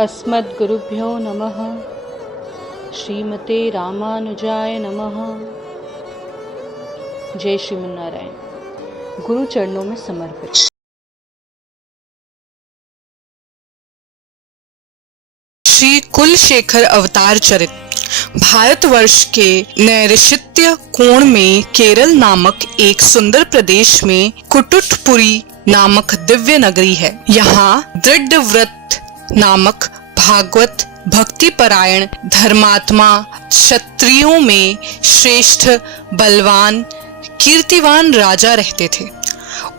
अस्मद्गुरुभ्यो नमः। श्रीमते रामानुजाय नमः। जय श्रीमन्नारायण। गुरु चरणों में समर्पित। श्री कुलशेखर अवतार चरित भारतवर्ष के नैऋत्य कोण में केरल नामक एक सुंदर प्रदेश में कुटुटपुरी नामक दिव्य नगरी है। यहाँ दृढ़व्रत नामक भागवत भक्तिपरायण धर्मात्मा क्षत्रियों में श्रेष्ठ बलवान कीर्तिवान राजा रहते थे।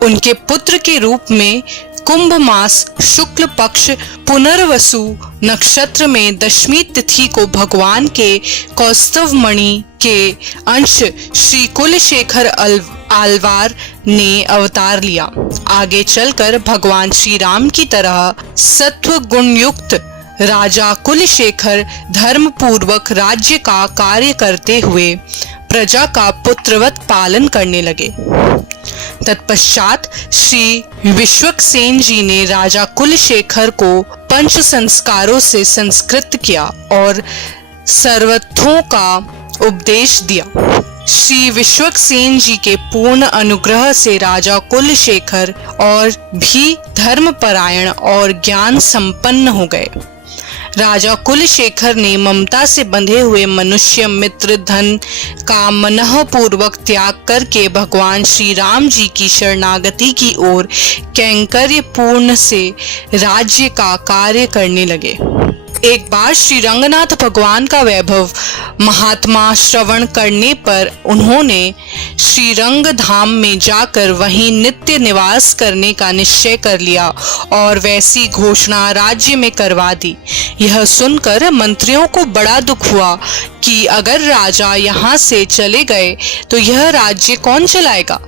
उनके पुत्र के रूप में कुंभ मास शुक्ल पक्ष पुनर्वसु नक्षत्र में दशमी तिथि को भगवान के कौस्तव मणि के अंश श्री कुलशेखर आलवार ने अवतार लिया। आगे चलकर भगवान श्री राम की तरह सत्व गुण युक्त राजा कुलशेखर धर्म पूर्वक राज्य का कार्य करते हुए प्रजा का पुत्रवत पालन करने लगे। तत्पश्चात श्री विश्वक्सेन जी ने राजा कुलशेखर को पंच संस्कारों से संस्कृत किया और सर्वथों का उपदेश दिया। श्री विश्वक्सेन जी के पूर्ण अनुग्रह से राजा कुलशेखर और भी धर्मपरायण और ज्ञान संपन्न हो गए। राजा कुलशेखर ने ममता से बंधे हुए मनुष्य मित्र धन का मनः पूर्वक त्याग करके भगवान श्री राम जी की शरणागति की ओर कैंकर्य पूर्ण से राज्य का कार्य करने लगे। एक बार श्री रंगनाथ भगवान का वैभव महात्मा श्रवण करने पर उन्होंने श्रीरंग धाम में जाकर वहीं नित्य निवास करने का निश्चय कर लिया और वैसी घोषणा राज्य में करवा दी। यह सुनकर मंत्रियों को बड़ा दुख हुआ कि अगर राजा यहाँ से चले गए तो यह राज्य कौन चलाएगा।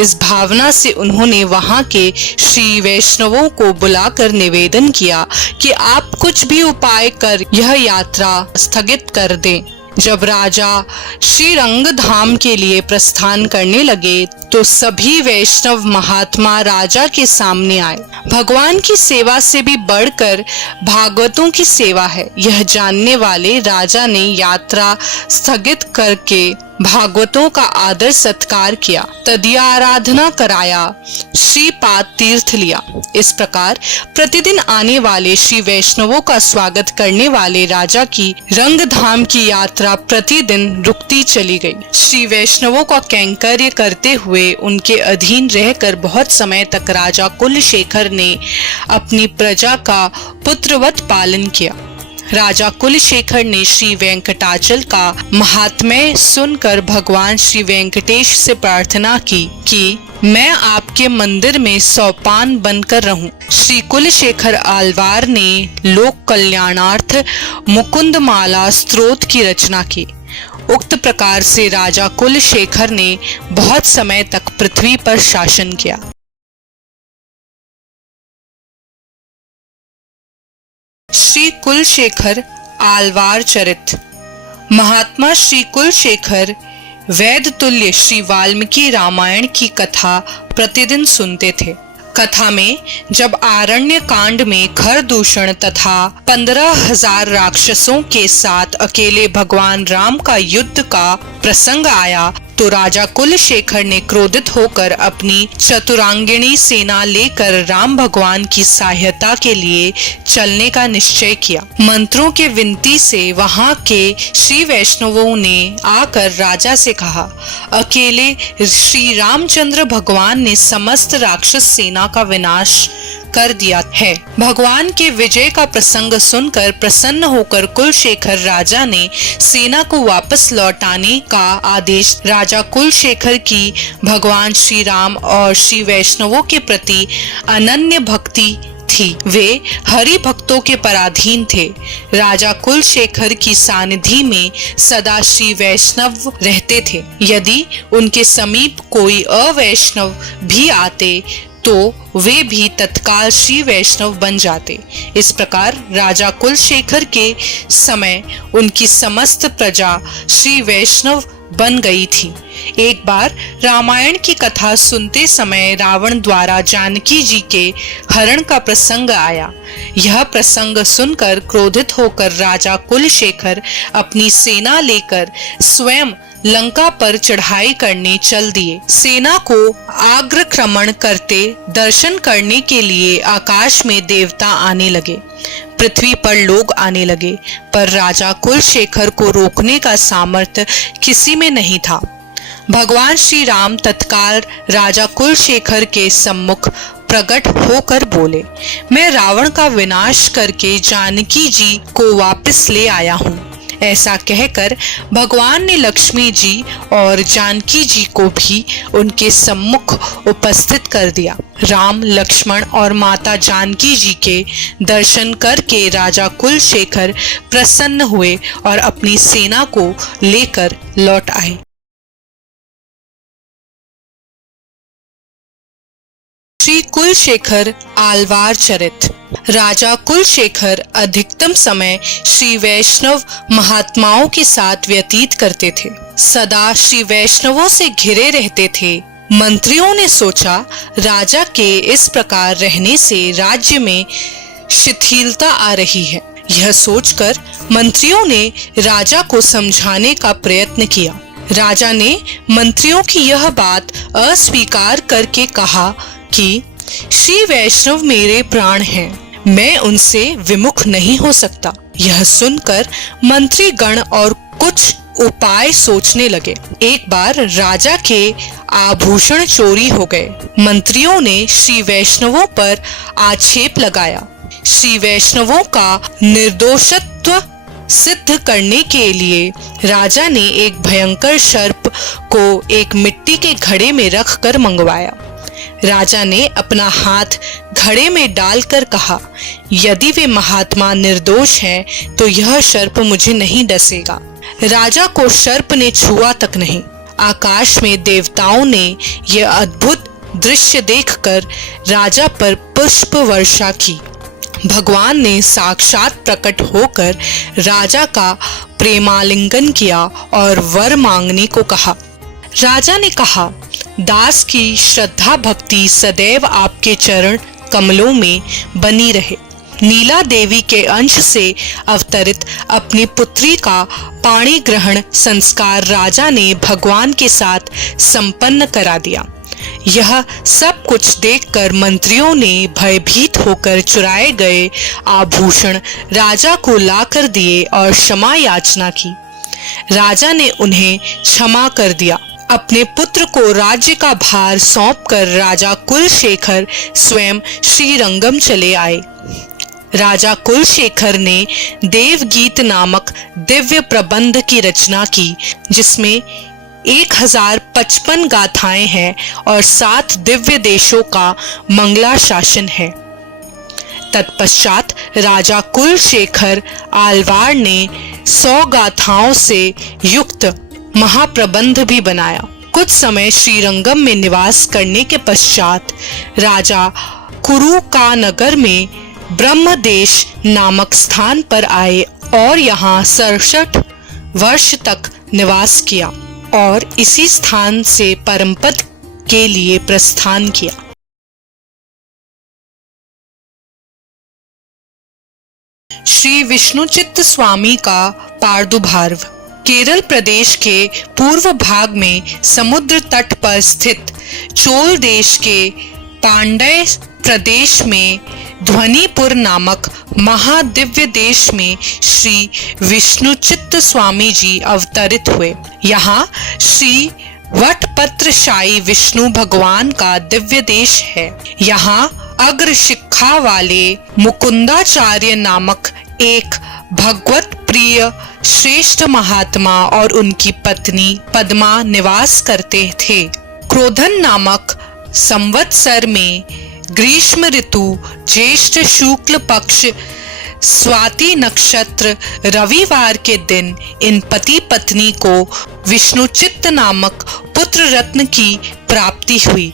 इस भावना से उन्होंने वहां के श्री वैष्णवों को बुलाकर निवेदन किया कि आप कुछ भी उपाय कर यह यात्रा स्थगित कर दें। जब राजा श्रीरंग धाम के लिए प्रस्थान करने लगे तो सभी वैष्णव महात्मा राजा के सामने आए। भगवान की सेवा से भी बढ़कर भागवतों की सेवा है, यह जानने वाले राजा ने यात्रा स्थगित करके भागवतों का आदर सत्कार किया, तदीय आराधना कराया, श्रीपाद तीर्थ लिया। इस प्रकार प्रतिदिन आने वाले श्री वैष्णवों का स्वागत करने वाले राजा की रंगधाम की यात्रा प्रतिदिन रुकती चली गई। श्री वैष्णवों का कैंकर्य करते हुए उनके अधीन रहकर बहुत समय तक राजा कुलशेखर ने अपनी प्रजा का पुत्रवत पालन किया। राजा कुलशेखर ने श्री वेंकटाचल का महात्म्य सुनकर भगवान श्री वेंकटेश से प्रार्थना की कि मैं आपके मंदिर में सोपान बनकर रहूं। श्री कुलशेखर आलवार ने लोक कल्याणार्थ मुकुंद माला स्तोत्र की रचना की। उक्त प्रकार से राजा कुलशेखर ने बहुत समय तक पृथ्वी पर शासन किया। श्री कुलशेखर आलवार चरित। महात्मा श्री कुलशेखर वेद तुल्य श्री वाल्मीकि रामायण की कथा प्रतिदिन सुनते थे। कथा में जब आरण्य कांड में खरदूषण तथा 15,000 राक्षसों के साथ अकेले भगवान राम का युद्ध का प्रसंग आया तो राजा कुलशेखर ने क्रोधित होकर अपनी चतुरांगिणी सेना लेकर राम भगवान की सहायता के लिए चलने का निश्चय किया। मंत्रों के विनती से वहां के श्री वैष्णवों ने आकर राजा से कहा, अकेले श्री रामचंद्र भगवान ने समस्त राक्षस सेना का विनाश कर दिया है। भगवान के विजय का प्रसंग सुनकर प्रसन्न होकर कुलशेखर राजा ने सेना को वापस लौटाने का आदेश। राजा कुलशेखर की भगवान श्री राम और श्री वैष्णवों के प्रति अनन्य भक्ति थी। वे हरि भक्तों के पराधीन थे। राजा कुलशेखर की सानिधि में सदा श्री वैष्णव रहते थे। यदि उनके समीप कोई अवैष्णव भी आते तो वे भी तत्काल श्री वैष्णव बन जाते। इस प्रकार राजा कुलशेखर के समय उनकी समस्त प्रजा श्री वैष्णव बन गई थी। एक बार रामायण की कथा सुनते समय रावण द्वारा जानकी जी के हरण का प्रसंग आया। यह प्रसंग सुनकर क्रोधित होकर राजा कुलशेखर अपनी सेना लेकर स्वयं लंका पर चढ़ाई करने चल दिए। सेना को आग्रक्रमण करते दर्शन करने के लिए आकाश में देवता आने लगे, पृथ्वी पर लोग आने लगे, पर राजा कुलशेखर को रोकने का सामर्थ्य किसी में नहीं था। भगवान श्री राम तत्काल राजा कुलशेखर के सम्मुख प्रकट होकर बोले, मैं रावण का विनाश करके जानकी जी को वापस ले आया हूँ। ऐसा कहकर भगवान ने लक्ष्मी जी और जानकी जी को भी उनके सम्मुख उपस्थित कर दिया। राम, लक्ष्मण और माता जानकी जी के दर्शन करके राजा कुलशेखर प्रसन्न हुए और अपनी सेना को लेकर लौट आए। श्री कुलशेखर आलवार चरित। राजा कुलशेखर अधिकतम समय श्री वैष्णव महात्माओं के साथ व्यतीत करते थे, सदा श्री वैष्णवों से घिरे रहते थे। मंत्रियों ने सोचा, राजा के इस प्रकार रहने से राज्य में शिथिलता आ रही है। यह सोचकर मंत्रियों ने राजा को समझाने का प्रयत्न किया। राजा ने मंत्रियों की यह बात अस्वीकार करके कहा कि श्री वैष्णव मेरे प्राण हैं, मैं उनसे विमुख नहीं हो सकता। यह सुनकर मंत्री गण और कुछ उपाय सोचने लगे। एक बार राजा के आभूषण चोरी हो गए। मंत्रियों ने श्री वैष्णवों पर आक्षेप लगाया। श्री वैष्णवों का निर्दोषत्व सिद्ध करने के लिए राजा ने एक भयंकर सर्प को एक मिट्टी के घड़े में रखकर मंगवाया। राजा ने अपना हाथ घड़े में डालकर कहा, यदि वे महात्मा निर्दोष हैं तो यह सर्प मुझे नहीं डसेगा। राजा को सर्प ने छुआ तक नहीं। आकाश में देवताओं ने यह अद्भुत दृश्य देखकर राजा पर पुष्प वर्षा की। भगवान ने साक्षात प्रकट होकर राजा का प्रेमालिंगन किया और वर मांगने को कहा। राजा ने कहा, दास की श्रद्धा भक्ति सदैव आपके चरण कमलों में बनी रहे। नीला देवी के अंश से अवतरित अपनी पुत्री का पाणी ग्रहण संस्कार राजा ने भगवान के साथ संपन्न करा दिया। यह सब कुछ देखकर मंत्रियों ने भयभीत होकर चुराए गए आभूषण राजा को लाकर दिए और क्षमा याचना की। राजा ने उन्हें क्षमा कर दिया। अपने पुत्र को राज्य का भार सौंपकर राजा कुलशेखर स्वयं श्रीरंगम चले आए। राजा कुलशेखर ने देवगीत नामक दिव्य प्रबंध की रचना की, जिसमें 1055 गाथाएं हैं और 7 दिव्य देशों का मंगलाशासन है। तत्पश्चात राजा कुलशेखर आलवार ने 100 गाथाओं से युक्त महाप्रबंध भी बनाया। कुछ समय श्रीरंगम में निवास करने के पश्चात राजा कुरु का नगर में ब्रह्मदेश नामक स्थान पर आए और यहाँ 67 वर्ष तक निवास किया और इसी स्थान से परमपद के लिए प्रस्थान किया। श्री विष्णुचित्त स्वामी का पार्दुभार्व। केरल प्रदेश के पूर्व भाग में समुद्र तट पर स्थित चोल देश के पांड्य प्रदेश में ध्वनिपुर नामक महादिव्य देश में श्री विष्णुचित्त स्वामी जी अवतरित हुए। यहाँ श्री वटपत्रशायी विष्णु भगवान का दिव्य देश है। यहाँ अग्र शिक्षा वाले मुकुंदाचार्य नामक एक भगवत प्रिय श्रेष्ठ महात्मा और उनकी पत्नी पद्मा निवास करते थे। क्रोधन नामक संवत्सर में ग्रीष्म ऋतु ज्येष्ठ शुक्ल पक्ष स्वाति नक्षत्र रविवार के दिन इन पति पत्नी को विष्णुचित्त नामक पुत्र रत्न की प्राप्ति हुई।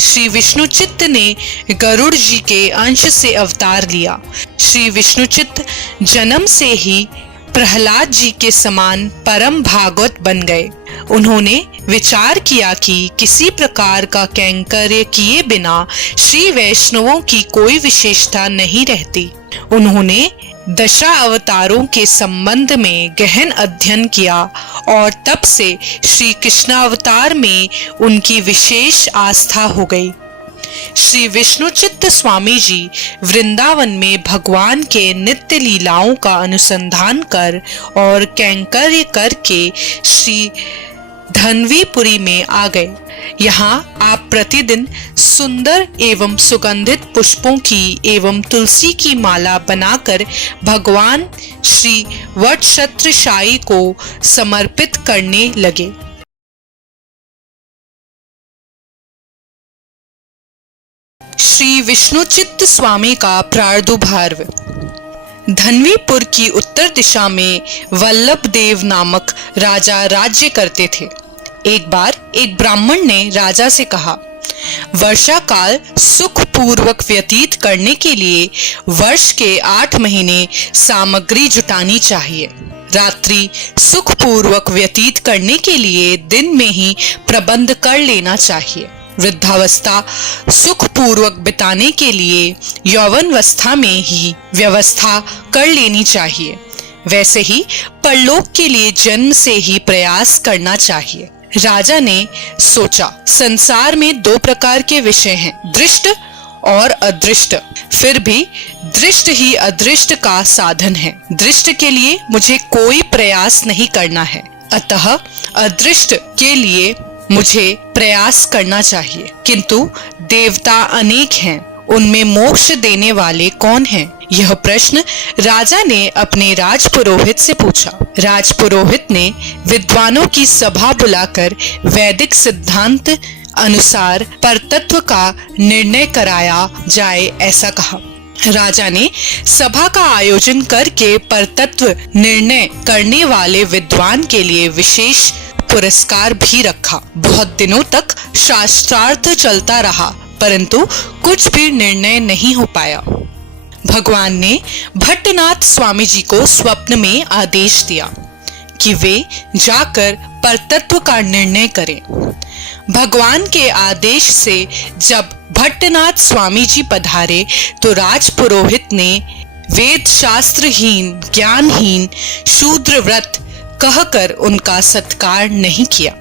श्री विष्णुचित्त ने गरुड़ जी के अंश से अवतार लिया। श्री विष्णुचित्त जन्म से ही प्रहलाद जी के समान परम भागवत बन गए। उन्होंने विचार किया कि किसी प्रकार का कैंकर्य किए बिना श्री वैष्णवों की कोई विशेषता नहीं रहती। उन्होंने दशा अवतारों के संबंध में गहन अध्ययन किया और तब से श्री कृष्ण अवतार में उनकी विशेष आस्था हो गई। श्री विष्णुचित्त स्वामी जी वृंदावन में भगवान के नित्य लीलाओं का अनुसंधान कर और कैंकर्य करके श्री धनवीपुरी में आ गए। यहाँ आप प्रतिदिन सुंदर एवं सुगंधित पुष्पों की एवं तुलसी की माला बनाकर भगवान श्री वटछत्रशायी को समर्पित करने लगे। श्री विष्णुचित्त स्वामी का प्रादुर्भाव। धनवीपुर की उत्तर दिशा में वल्लभ देव नामक राजा राज्य करते थे। एक बार एक ब्राह्मण ने राजा से कहा, वर्षा काल सुख पूर्वक व्यतीत करने के लिए वर्ष के 8 महीने सामग्री जुटानी चाहिए। रात्रि सुख पूर्वक व्यतीत करने के लिए दिन में ही प्रबंध कर लेना चाहिए। वृद्धावस्था सुख पूर्वक बिताने के लिए यौवनावस्था में ही व्यवस्था कर लेनी चाहिए। वैसे ही परलोक के लिए जन्म से ही प्रयास करना चाहिए। राजा ने सोचा, संसार में 2 प्रकार के विषय हैं, दृष्ट और अदृष्ट। फिर भी दृष्ट ही अदृष्ट का साधन है। दृष्ट के लिए मुझे कोई प्रयास नहीं करना है, अतः अदृष्ट के लिए मुझे प्रयास करना चाहिए। किंतु देवता अनेक हैं, उनमें मोक्ष देने वाले कौन हैं? यह प्रश्न राजा ने अपने राजपुरोहित से पूछा। राजपुरोहित ने विद्वानों की सभा बुलाकर वैदिक सिद्धांत अनुसार परतत्व का निर्णय कराया जाए ऐसा कहा। राजा ने सभा का आयोजन करके परतत्व निर्णय करने वाले विद्वान के लिए विशेष पुरस्कार भी रखा। बहुत दिनों तक शास्त्रार्थ चलता रहा, परंतु कुछ भी निर्णय नहीं हो पाया। भगवान ने भट्टनाथ स्वामी जी को स्वप्न में आदेश दिया कि वे जाकर परतत्व का निर्णय करें। भगवान के आदेश से जब भट्टनाथ स्वामी जी पधारे तो राजपुरोहित ने वेद शास्त्रहीन, ज्ञानहीन, शूद्र व्रत कहकर उनका सत्कार नहीं किया।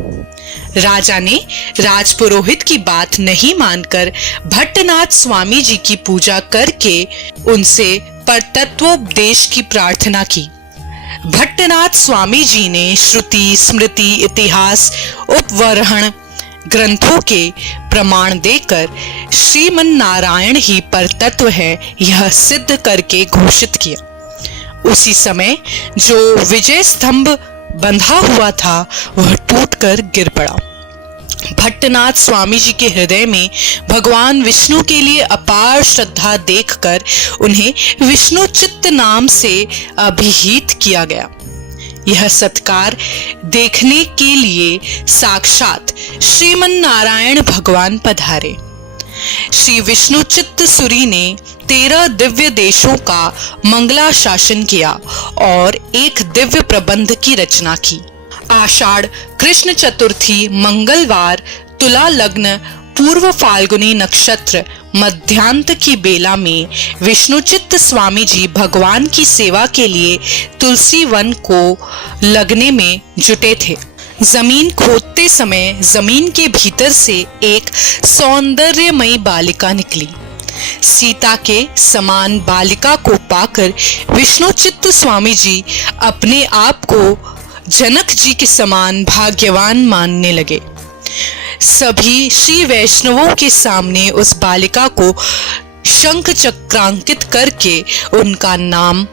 राजा ने राजपुरोहित की बात नहीं मानकर भट्टनाथ स्वामी जी की पूजा करके उनसे परतत्वोपदेश की प्रार्थना की। भट्टनाथ स्वामी जी ने श्रुति, स्मृति, इतिहास, उपवरहण ग्रंथों के प्रमाण देकर श्रीमन नारायण ही परतत्व है यह सिद्ध करके घोषित किया। उसी समय जो विजय स्तंभ बंधा हुआ था वह टूटकर गिर पड़ा। भट्टनाथ स्वामी जी के हृदय में भगवान विष्णु के लिए अपार श्रद्धा देखकर उन्हें विष्णुचित्त नाम से अभिहित किया गया। यह सत्कार देखने के लिए साक्षात श्रीमन नारायण भगवान पधारे। श्री विष्णुचित्त सूरी ने 13 दिव्य देशों का मंगला शासन किया और एक दिव्य प्रबंध की रचना की। आषाढ़ कृष्ण चतुर्थी मंगलवार तुला लग्न पूर्व फाल्गुनी नक्षत्र मध्यांत की बेला में विष्णुचित्त स्वामी जी भगवान की सेवा के लिए तुलसी वन को लगने में जुटे थे। जमीन खोदते समय जमीन के भीतर से एक सौंदर्यमयी बालिका निकली। सीता के समान बालिका को पाकर विष्णुचित्त स्वामी जी अपने आप को जनक जी के समान भाग्यवान मानने लगे। सभी श्री वैष्णवों के सामने उस बालिका को शंख चक्रांकित करके उनका नाम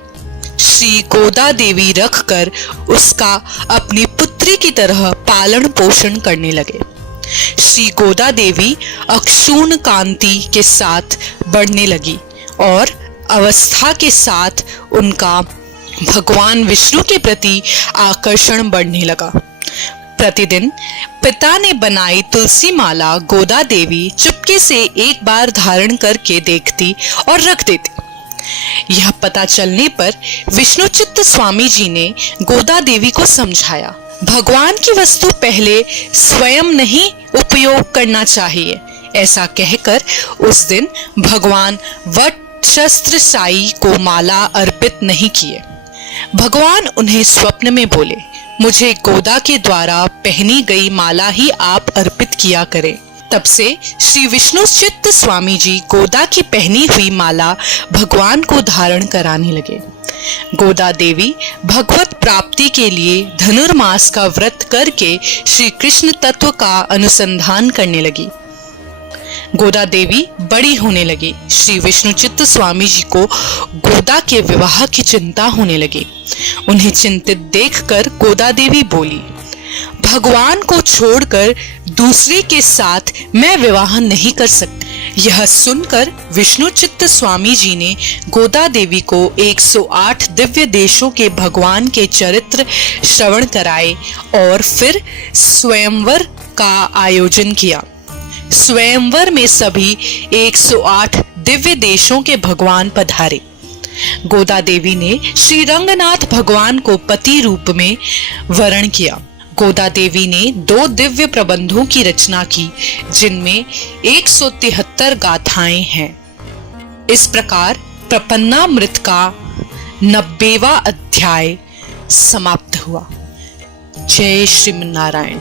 श्री गोदा देवी रखकर उसका अपनी पुत्री की तरह पालन पोषण करने लगे। श्री गोदा देवी अक्षुण कांति के साथ बढ़ने लगी और अवस्था के साथ उनका भगवान विष्णु के प्रति आकर्षण बढ़ने लगा। प्रतिदिन पिता ने बनाई तुलसी माला गोदा देवी चुपके से एक बार धारण करके देखती और रख देती। यह पता चलने पर विष्णुचित्त स्वामी जी ने गोदा देवी को समझाया, भगवान की वस्तु पहले स्वयं नहीं उपयोग करना चाहिए। ऐसा कहकर उस दिन भगवान वट शस्त्र साई को माला अर्पित नहीं किए। भगवान उन्हें स्वप्न में बोले, मुझे गोदा के द्वारा पहनी गई माला ही आप अर्पित किया करें। तब से श्री विष्णुचित्त स्वामी जी गोदा की पहनी हुई माला भगवान को धारण कराने लगे। गोदा देवी भगवत प्राप्ति के लिए धनुर्मास का व्रत करके श्री कृष्ण तत्व का अनुसंधान करने लगी। गोदा देवी बड़ी होने लगी। श्री विष्णुचित्त स्वामी जी को गोदा के विवाह की चिंता होने लगी। उन्हें चिंतित देखकर गोदा देवी बोली, भगवान को छोड़कर दूसरे के साथ मैं विवाह नहीं कर सकती। यह सुनकर विष्णुचित्त स्वामी जी ने गोदा देवी को 108 दिव्य देशों के भगवान के चरित्र श्रवण कराए और फिर स्वयंवर का आयोजन किया। स्वयंवर में सभी 108 दिव्य देशों के भगवान पधारे। गोदा देवी ने श्री रंगनाथ भगवान को पति रूप में वरण किया। गोदा देवी ने 2 दिव्य प्रबंधों की रचना की, जिनमें 173 गाथाएं हैं। इस प्रकार प्रपन्नामृत का 90वां अध्याय समाप्त हुआ। जय श्रीमन्नारायण।